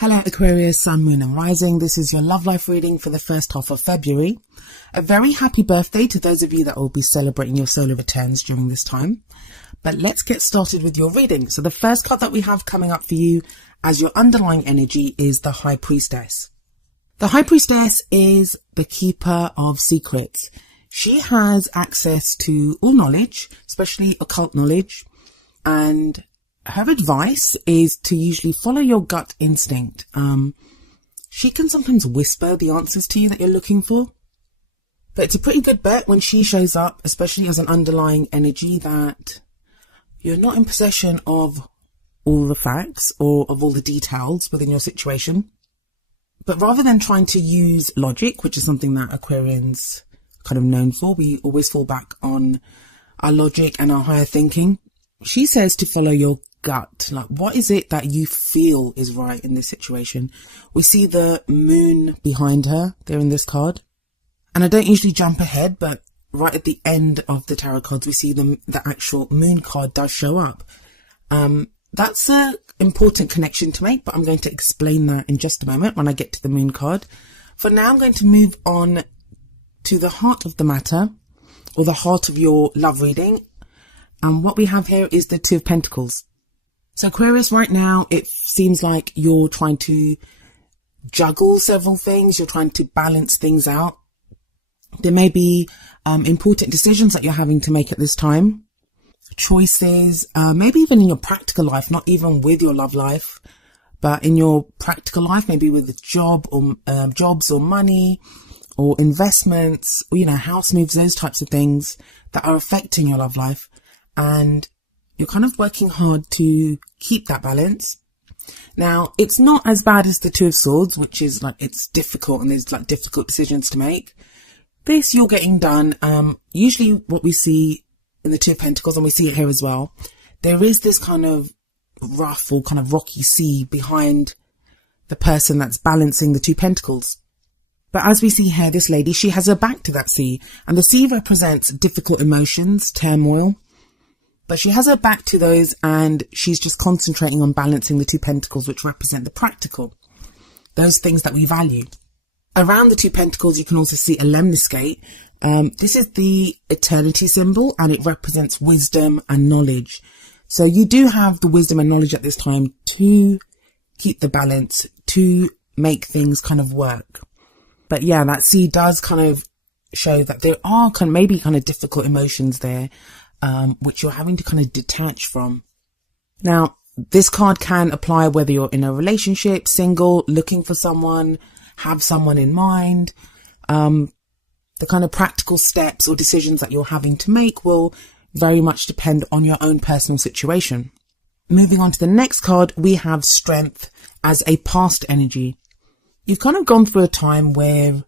Hello Aquarius, Sun, Moon and Rising. This is your love life reading for the first half of February. A very happy birthday to those of you that will be celebrating your solar returns during this time. But let's get started with your reading. So the first card that we have coming up for you as your underlying energy is the High Priestess. The High Priestess is the keeper of secrets. She has access to all knowledge, especially occult knowledge, and her advice is to usually follow your gut instinct. She can sometimes whisper the answers to you that you're looking for, but it's a pretty good bet when she shows up, especially as an underlying energy, that you're not in possession of all the facts or of all the details within your situation. But rather than trying to use logic, which is something that Aquarians are kind of known for, we always fall back on our logic and our higher thinking. She says to follow your gut. Like, what is it that you feel is right in this situation? We see the moon behind her there in this card. And I don't usually jump ahead, but right at the end of the tarot cards, we see the actual moon card does show up. That's an important connection to make, but I'm going to explain that in just a moment when I get to the moon card. For now, I'm going to move on to the heart of the matter, or the heart of your love reading. And what we have here is the Two of Pentacles. So Aquarius, right now, it seems like you're trying to juggle several things. You're trying to balance things out. There may be important decisions that you're having to make at this time. Choices, maybe even in your practical life, not even with your love life, but in your practical life, maybe with a job or jobs or money or investments, or, house moves, those types of things that are affecting your love life. And you're kind of working hard to keep that balance. Now, it's not as bad as the Two of Swords, which is like, it's difficult and there's like difficult decisions to make. This you're getting done. Usually what we see in the Two of Pentacles, and we see it here as well, there is this kind of rough or kind of rocky sea behind the person that's balancing the Two Pentacles. But as we see here, this lady, she has her back to that sea, and the sea represents difficult emotions, turmoil. But she has her back to those, and she's just concentrating on balancing the Two Pentacles, which represent the practical, those things that we value. Around the Two Pentacles, you can also see a lemniscate. This is the eternity symbol, and it represents wisdom and knowledge. So you do have the wisdom and knowledge at this time to keep the balance, to make things kind of work. But yeah, that sea does kind of show that there are maybe difficult emotions there, which you're having to kind of detach from. Now, this card can apply whether you're in a relationship, single, looking for someone, have someone in mind. The kind of practical steps or decisions that you're having to make will very much depend on your own personal situation. Moving on to the next card, we have Strength as a past energy. You've kind of gone through a time where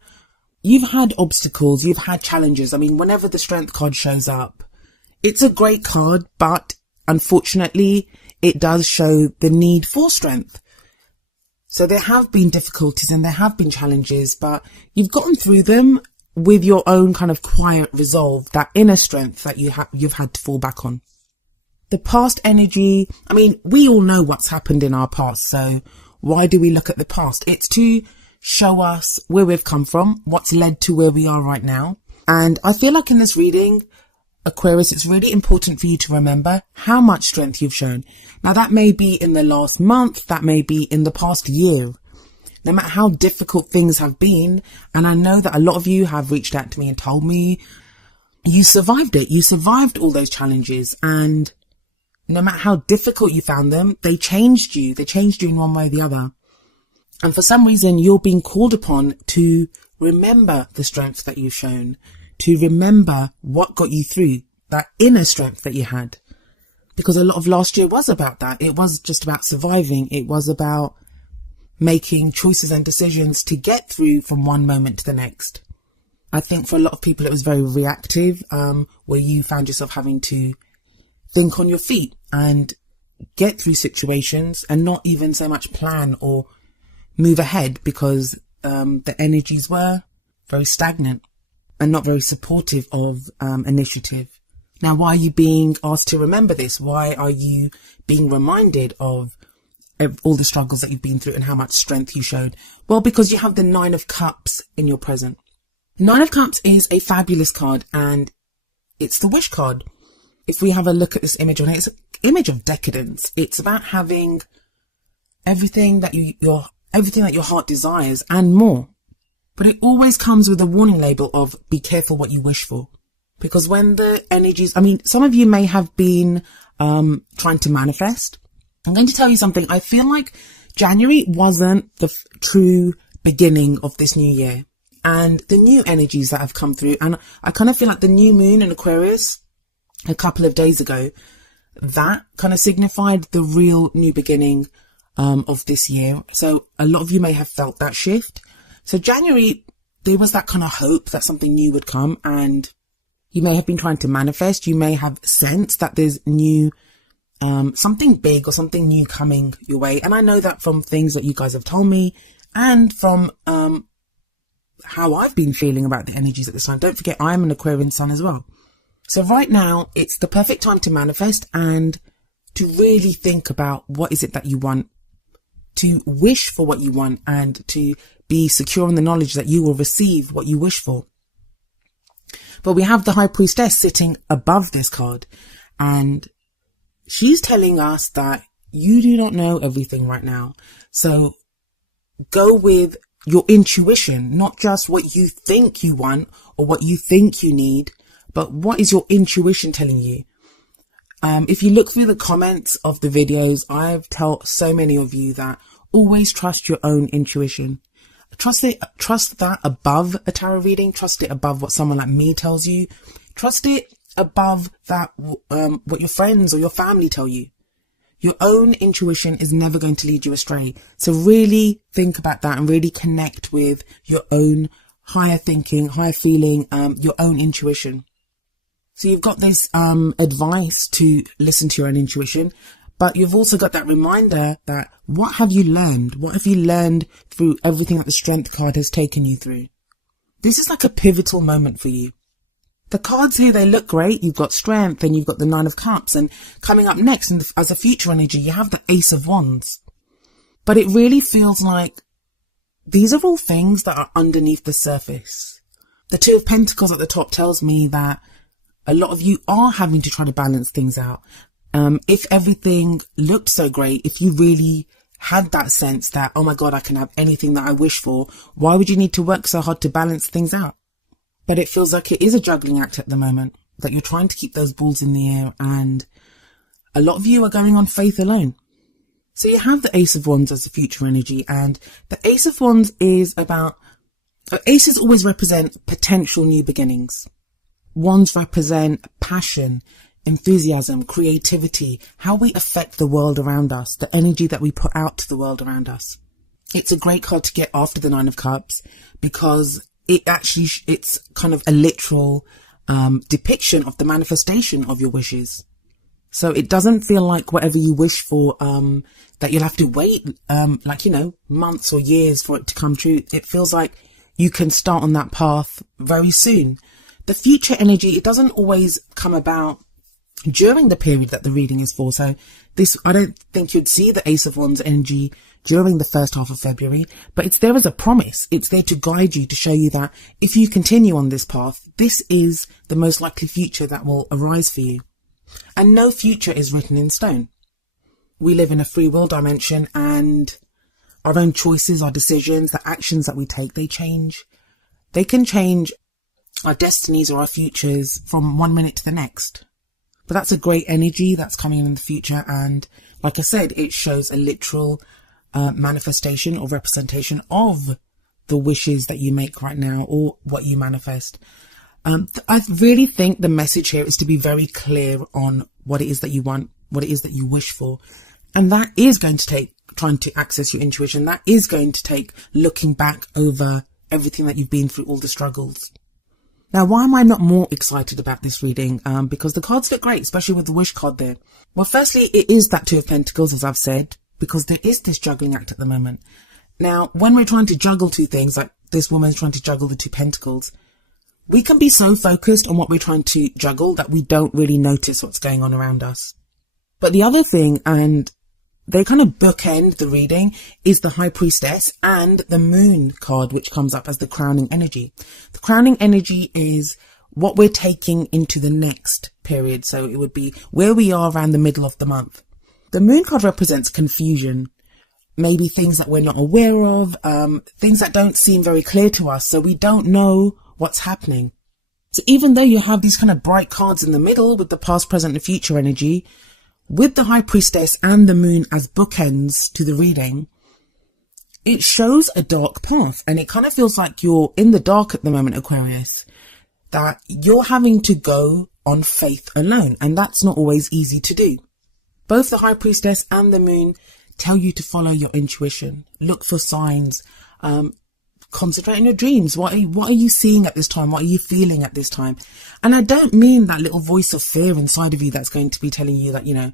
you've had obstacles, you've had challenges. I mean, whenever the Strength card shows up, it's a great card, but unfortunately, it does show the need for strength. So there have been difficulties and there have been challenges, but you've gotten through them with your own kind of quiet resolve, that inner strength that you've had to fall back on. The past energy, I mean, we all know what's happened in our past, so why do we look at the past? It's to show us where we've come from, what's led to where we are right now. And I feel like in this reading, Aquarius, it's really important for you to remember how much strength you've shown. Now, that may be in the last month, that may be in the past year. No matter how difficult things have been, and I know that a lot of you have reached out to me and told me you survived it. You survived all those challenges, and no matter how difficult you found them, they changed you. They changed you in one way or the other. And for some reason, you're being called upon to remember the strength that you've shown, to remember what got you through, that inner strength that you had. Because a lot of last year was about that. It was just about surviving. It was about making choices and decisions to get through from one moment to the next. I think for a lot of people, it was very reactive, where you found yourself having to think on your feet and get through situations and not even so much plan or move ahead because the energies were very stagnant and not very supportive of initiative. Now, why are you being asked to remember this? Why are you being reminded of all the struggles that you've been through and how much strength you showed? Well, because you have the Nine of Cups in your present. Nine of Cups is a fabulous card, and it's the wish card. If we have a look at this image on it, it's an image of decadence. It's about having everything that everything that your heart desires and more. But it always comes with a warning label of be careful what you wish for. Because when the energies, some of you may have been trying to manifest. I'm going to tell you something. I feel like January wasn't the true beginning of this new year. And the new energies that have come through, and I kind of feel like the new moon in Aquarius a couple of days ago, that kind of signified the real new beginning of this year. So a lot of you may have felt that shift. So January, there was that kind of hope that something new would come, and you may have been trying to manifest. You may have sensed that there's new, something big or something new coming your way. And I know that from things that you guys have told me and from, how I've been feeling about the energies at this time. Don't forget, I'm an Aquarian sun as well. So right now, it's the perfect time to manifest and to really think about what is it that you want, to wish for what you want, and to be secure in the knowledge that you will receive what you wish for. But we have the High Priestess sitting above this card, and she's telling us that you do not know everything right now. So go with your intuition, not just what you think you want or what you think you need, but what is your intuition telling you? If you look through the comments of the videos, I've told so many of you that always trust your own intuition. Trust that above a tarot reading. Trust it above what someone like me tells you. Trust it above that, what your friends or your family tell you. Your own intuition is never going to lead you astray. So really think about that and really connect with your own higher thinking, higher feeling, your own intuition. So you've got this advice to listen to your own intuition, but you've also got that reminder that what have you learned? What have you learned through everything that the Strength card has taken you through? This is like a pivotal moment for you. The cards here, they look great. You've got Strength and you've got the Nine of Cups, and coming up next as a future energy, you have the Ace of Wands. But it really feels like these are all things that are underneath the surface. The Two of Pentacles at the top tells me that a lot of you are having to try to balance things out. If everything looked so great, if you really had that sense that, oh my God, I can have anything that I wish for, why would you need to work so hard to balance things out? But it feels like it is a juggling act at the moment, that you're trying to keep those balls in the air, and a lot of you are going on faith alone. So you have the Ace of Wands as the future energy, and the Ace of Wands is about, aces always represent potential new beginnings. Wands represent passion, enthusiasm, creativity, how we affect the world around us, the energy that we put out to the world around us. It's a great card to get after the Nine of Cups because it's kind of a literal depiction of the manifestation of your wishes. So it doesn't feel like whatever you wish for, that you'll have to wait, months or years for it to come true. It feels like you can start on that path very soon. The future energy, it doesn't always come about during the period that the reading is for. So I don't think you'd see the Ace of Wands energy during the first half of February, but it's there as a promise. It's there to guide you, to show you that if you continue on this path, this is the most likely future that will arise for you. And no future is written in stone. We live in a free will dimension, and our own choices, our decisions, the actions that we take, they change. They can change our destinies or our futures from one minute to the next. But that's a great energy that's coming in the future. And like I said, it shows a literal manifestation or representation of the wishes that you make right now or what you manifest. I really think the message here is to be very clear on what it is that you want, what it is that you wish for. And that is going to take trying to access your intuition. That is going to take looking back over everything that you've been through, all the struggles. Now, why am I not more excited about this reading? Because the cards look great, especially with the wish card there. Well, firstly, it is that Two of Pentacles, as I've said, because there is this juggling act at the moment. Now, when we're trying to juggle two things, like this woman's trying to juggle the Two Pentacles, we can be so focused on what we're trying to juggle that we don't really notice what's going on around us. But the other thing, and they kind of bookend the reading, is the High Priestess and the Moon card, which comes up as the crowning energy. The crowning energy is what we're taking into the next period. So it would be where we are around the middle of the month. The Moon card represents confusion, maybe things that we're not aware of, things that don't seem very clear to us. So we don't know what's happening. So even though you have these kind of bright cards in the middle with the past, present and future energy, with the High Priestess and the Moon as bookends to the reading, it shows a dark path, and it kind of feels like you're in the dark at the moment, Aquarius, that you're having to go on faith alone, and that's not always easy to do. Both the High Priestess and the Moon tell you to follow your intuition, look for signs, concentrate on your dreams. What are you seeing at this time? What are you feeling at this time? And I don't mean that little voice of fear inside of you that's going to be telling you that,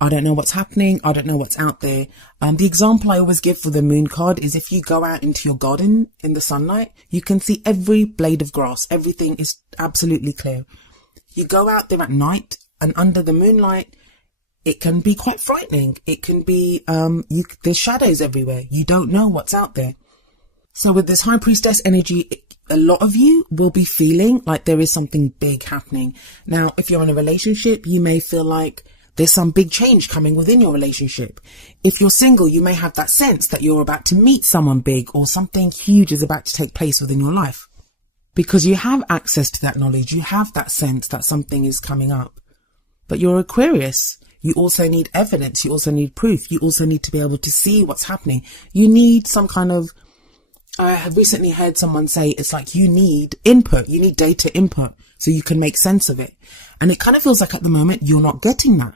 I don't know what's happening. I don't know what's out there. The example I always give for the Moon card is if you go out into your garden in the sunlight, you can see every blade of grass. Everything is absolutely clear. You go out there at night and under the moonlight, it can be quite frightening. It can be, there's shadows everywhere. You don't know what's out there. So with this High Priestess energy, a lot of you will be feeling like there is something big happening. Now, if you're in a relationship, you may feel like there's some big change coming within your relationship. If you're single, you may have that sense that you're about to meet someone big or something huge is about to take place within your life. Because you have access to that knowledge, you have that sense that something is coming up. But you're Aquarius. You also need evidence. You also need proof. You also need to be able to see what's happening. You need some kind of, I have recently heard someone say it's like you need input, you need data input so you can make sense of it. And it kind of feels like at the moment you're not getting that.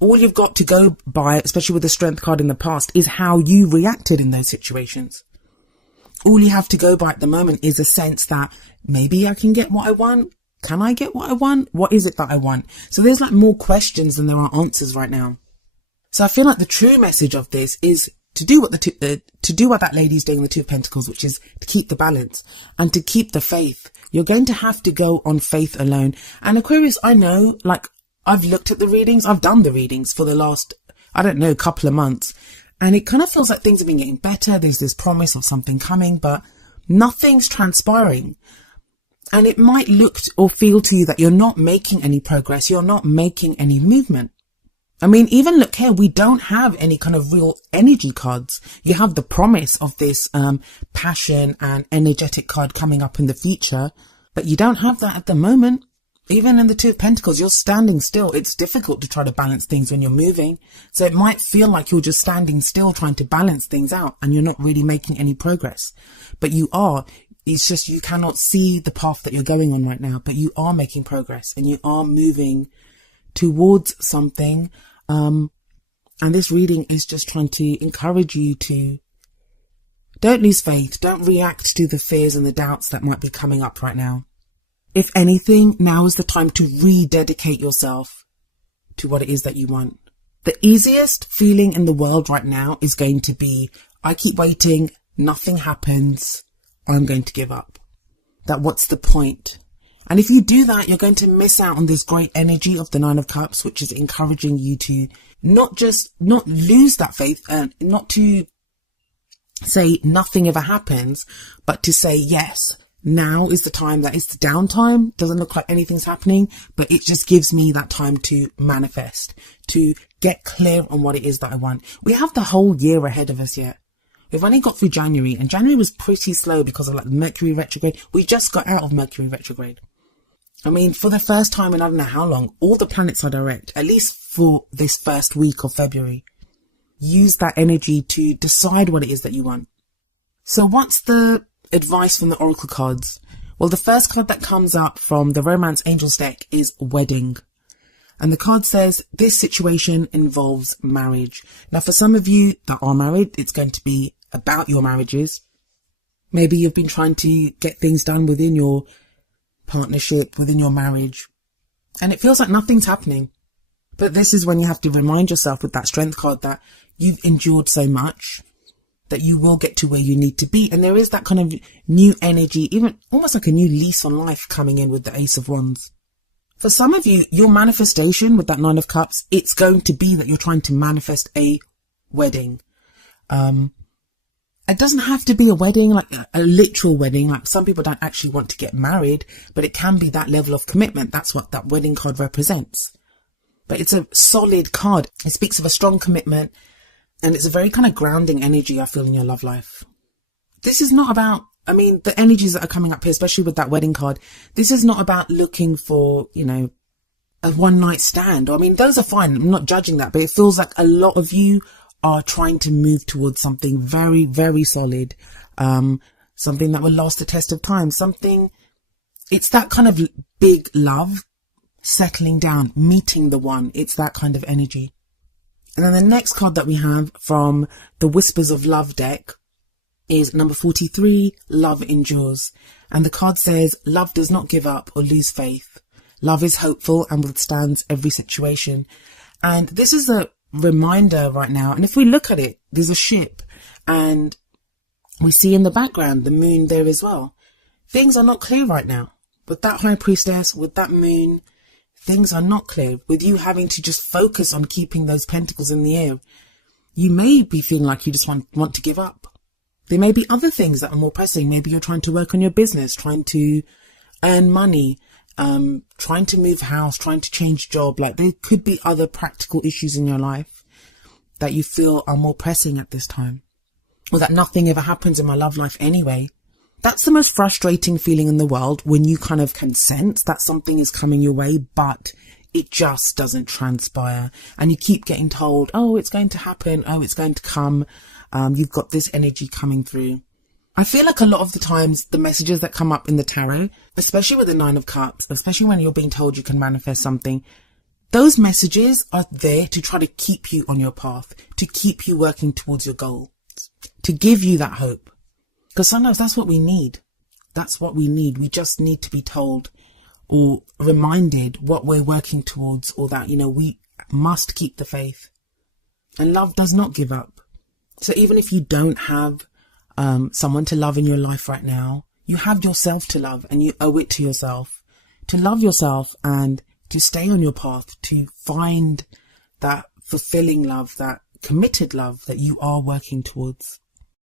All you've got to go by, especially with the Strength card in the past, is how you reacted in those situations. All you have to go by at the moment is a sense that maybe I can get what I want. Can I get what I want? What is it that I want? So there's like more questions than there are answers right now. So I feel like the true message of this is to do what that lady's doing in the Two of Pentacles, which is to keep the balance and to keep the faith. You're going to have to go on faith alone. And Aquarius, I know, like, I've looked at the readings. I've done the readings for the last, couple of months. And it kind of feels like things have been getting better. There's this promise of something coming, but nothing's transpiring. And it might look or feel to you that you're not making any progress. You're not making any movement. I mean, even look here, we don't have any kind of real energy cards. You have the promise of this passion and energetic card coming up in the future, but you don't have that at the moment. Even in the Two of Pentacles, you're standing still. It's difficult to try to balance things when you're moving. So it might feel like you're just standing still trying to balance things out and you're not really making any progress. But you are. It's just you cannot see the path that you're going on right now, but you are making progress and you are moving towards something. And this reading is just trying to encourage you to don't lose faith. Don't react to the fears and the doubts that might be coming up right now. If anything, now is the time to rededicate yourself to what it is that you want. The easiest feeling in the world right now is going to be, I keep waiting, nothing happens, I'm going to give up. That what's the point? And if you do that, you're going to miss out on this great energy of the Nine of Cups, which is encouraging you to not lose that faith and not to say nothing ever happens, but to say, yes, now is the time. That is the downtime. Doesn't look like anything's happening, but it just gives me that time to manifest, to get clear on what it is that I want. We have the whole year ahead of us yet. We've only got through January, and January was pretty slow because of like Mercury retrograde. We just got out of Mercury retrograde. I mean, for the first time in I don't know how long, all the planets are direct, at least for this first week of February. Use that energy to decide what it is that you want. So what's the advice from the Oracle cards? Well, the first card that comes up from the Romance Angels deck is Wedding. And the card says, this situation involves marriage. Now, for some of you that are married, it's going to be about your marriages. Maybe you've been trying to get things done within your partnership, within your marriage, and it feels like nothing's happening. But this is when you have to remind yourself with that Strength card that you've endured so much that you will get to where you need to be. And there is that kind of new energy, even almost like a new lease on life coming in with the Ace of Wands. For some of you, your manifestation with that Nine of Cups, it's going to be that you're trying to manifest a wedding. It doesn't have to be a wedding, like a literal wedding. Like some people don't actually want to get married, but it can be that level of commitment. That's what that wedding card represents. But it's a solid card. It speaks of a strong commitment, and it's a very kind of grounding energy I feel in your love life. This is not about, the energies that are coming up here, especially with that wedding card, this is not about looking for, a one night stand. Those are fine. I'm not judging that, but it feels like a lot of you are trying to move towards something very, very solid. Something that will last the test of time. It's that kind of big love, settling down, meeting the one. It's that kind of energy. And then the next card that we have from the Whispers of Love deck is number 43, Love Endures. And the card says, love does not give up or lose faith. Love is hopeful and withstands every situation. And this is a reminder right now. And if we look at it, there's a ship and we see in the background the moon there as well. Things are not clear right now. With that High Priestess, with that moon, things are not clear. With you having to just focus on keeping those pentacles in the air, you may be feeling like you just want to give up. There may be other things that are more pressing. Maybe you're trying to work on your business, trying to earn money, trying to move house, trying to change job. Like there could be other practical issues in your life that you feel are more pressing at this time, or that nothing ever happens in my love life anyway. That's the most frustrating feeling in the world, when you kind of can sense that something is coming your way, but it just doesn't transpire. And you keep getting told, oh, it's going to happen. Oh, it's going to come. You've got this energy coming through. I feel like a lot of the times the messages that come up in the tarot, especially with the Nine of Cups, especially when you're being told you can manifest something, those messages are there to try to keep you on your path, to keep you working towards your goal, to give you that hope. Because sometimes that's what we need. That's what we need. We just need to be told or reminded what we're working towards, or that, we must keep the faith. And love does not give up. So even if you don't have someone to love in your life right now, you have yourself to love, and you owe it to yourself to love yourself and to stay on your path, to find that fulfilling love, that committed love that you are working towards.